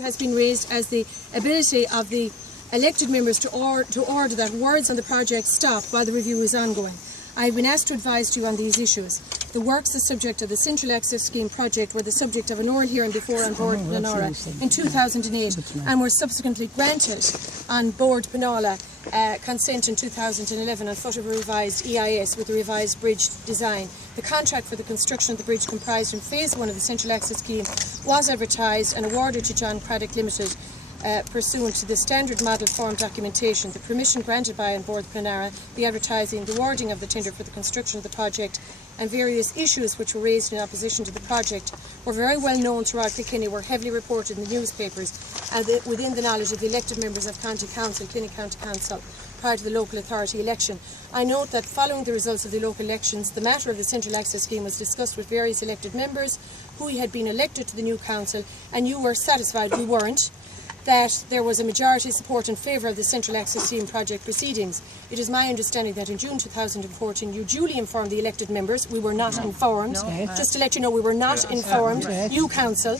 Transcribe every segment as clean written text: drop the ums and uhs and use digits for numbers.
has been raised as the ability of the elected members to order that words on the project stop while the review is ongoing. I have been asked to advise to you on these issues. The works, the subject of the Central Access Scheme project, were the subject of an oral hearing before on Board Penala in 2008 and were subsequently granted on Board Penala consent in 2011 on foot of a revised EIS with a revised bridge design. The contract for the construction of the bridge comprised in Phase 1 of the Central Access Scheme was advertised and awarded to John Craddock Limited pursuant to the standard model form documentation. The permission granted by An Bord Pleanara, the advertising, the awarding of the tender for the construction of the project and various issues which were raised in opposition to the project were very well known throughout Kilkenny, were heavily reported in the newspapers and within the knowledge of the elected members of County Council, Kilkenny County Council, prior to the local authority election. I note that following the results of the local elections, the matter of the Central Access Scheme was discussed with various elected members who had been elected to the new council, and you were satisfied, we weren't, that there was a majority support in favour of the Central Access Scheme project proceedings. It is my understanding that in June 2014 you duly informed the elected members, we were not informed, just to let you know we were not informed, new council,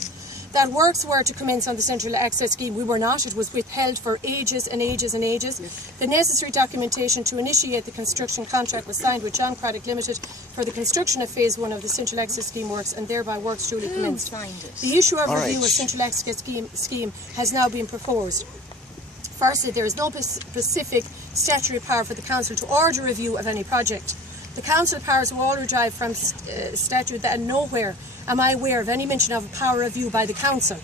that works were to commence on the Central Access Scheme. We were not. It was withheld for ages and ages and ages. The necessary documentation to initiate the construction contract was signed with John Craddock Limited for the construction of Phase 1 of the Central Access Scheme works, and thereby works duly commenced. The issue of review of Central Access Scheme has now been proposed. Firstly, there is no specific statutory power for the Council to order review of any project. The Council powers were all derived from statute, that nowhere am I aware of any mention of a power review by the Council,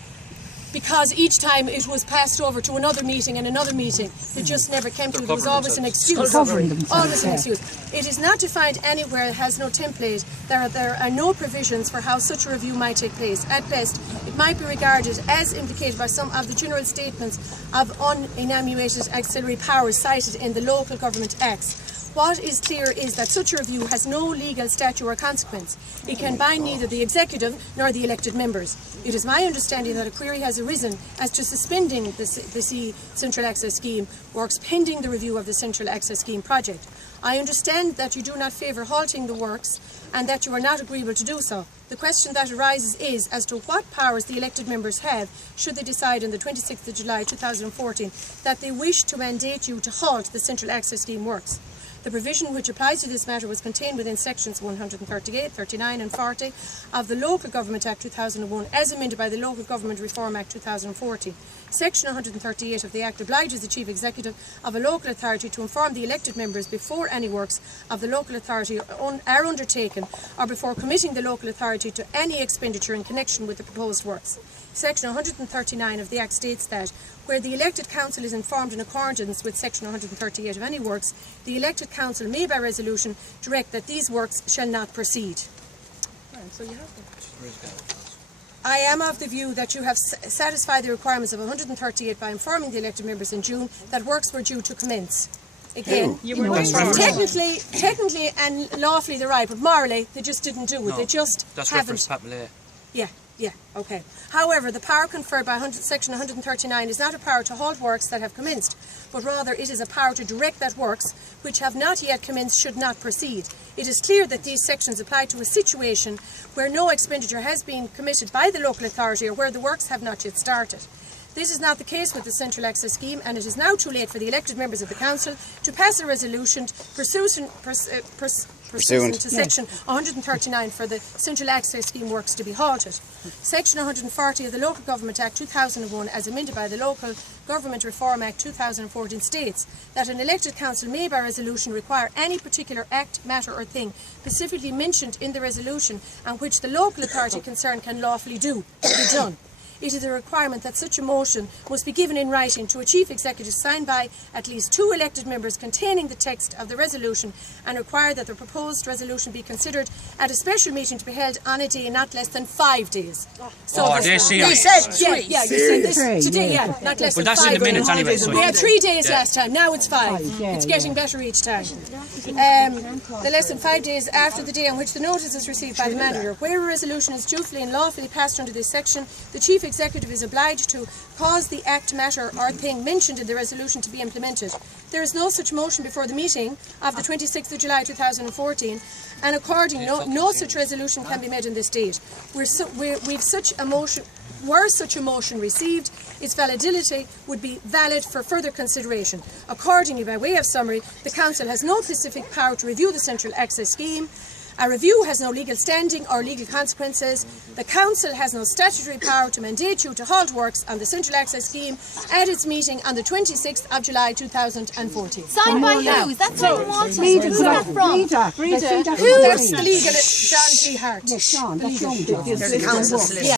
because each time it was passed over to another meeting and another meeting, it just never came to. It was always an excuse. Always an excuse. It is not defined anywhere, it has no template. There are no provisions for how such a review might take place. At best, it might be regarded as implicated by some of the general statements of unenumerated auxiliary powers cited in the Local Government Acts. What is clear is that such a review has no legal statute or consequence. It can bind neither the executive nor the elected members. It is my understanding that a query has arisen as to suspending the Central Access Scheme works pending the review of the Central Access Scheme project. I understand that you do not favour halting the works and that you are not agreeable to do so. The question that arises is as to what powers the elected members have should they decide on the 26th of July 2014 that they wish to mandate you to halt the Central Access Scheme works. The provision which applies to this matter was contained within sections 138, 39 and 40 of the Local Government Act 2001 as amended by the Local Government Reform Act 2014. Section 138 of the Act obliges the Chief Executive of a local authority to inform the elected members before any works of the local authority are undertaken or before committing the local authority to any expenditure in connection with the proposed works. Section 139 of the Act states that where the elected council is informed in accordance with Section 138 of any works, the elected council may by resolution direct that these works shall not proceed. So you have I am of the view that you have satisfied the requirements of 138 by informing the elected members in June that works were due to commence. Again, technically and lawfully they're right, but morally they just didn't do it. They just haven't. Yeah, okay. However, the power conferred by Section 139 is not a power to halt works that have commenced, but rather it is a power to direct that works which have not yet commenced should not proceed. It is clear that these sections apply to a situation where no expenditure has been committed by the local authority or where the works have not yet started. This is not the case with the Central Access Scheme, and it is now too late for the elected members of the Council to pass a resolution pursuant to Section 139 for the Central Access Scheme works to be halted. Section 140 of the Local Government Act 2001 as amended by the Local Government Reform Act 2014 states that an elected council may by resolution require any particular act, matter or thing specifically mentioned in the resolution and which the local authority concerned can lawfully do to be done. It is a requirement that such a motion must be given in writing to a Chief Executive signed by at least 2 elected members containing the text of the resolution and require that the proposed resolution be considered at a special meeting to be held on a day not less than 5 days. They said this today, not less than 5 days. Well, that's in the minutes anyway. So we had 3 days last time, now it's 5. It's getting better each time. The less than 5 days after the day on which the notice is received by the manager. Where a resolution is dutifully and lawfully passed under this section, the Chief Executive is obliged to cause the act, matter or thing mentioned in the resolution to be implemented. There is no such motion before the meeting of the 26th of July 2014, and accordingly no such resolution can be made on this date. Were such a motion received, its validity would be valid for further consideration. Accordingly, by way of summary, the Council has no specific power to review the Central Access Scheme. A review has no legal standing or legal consequences. The Council has no statutory power to mandate you to halt works on the Central Access Scheme at its meeting on the 26th of July 2014. Signed by who? That's what I wanted. Who's that from? That's the legal John P. Hart. Yes, Sean, that's Sean. There's a council solicitor.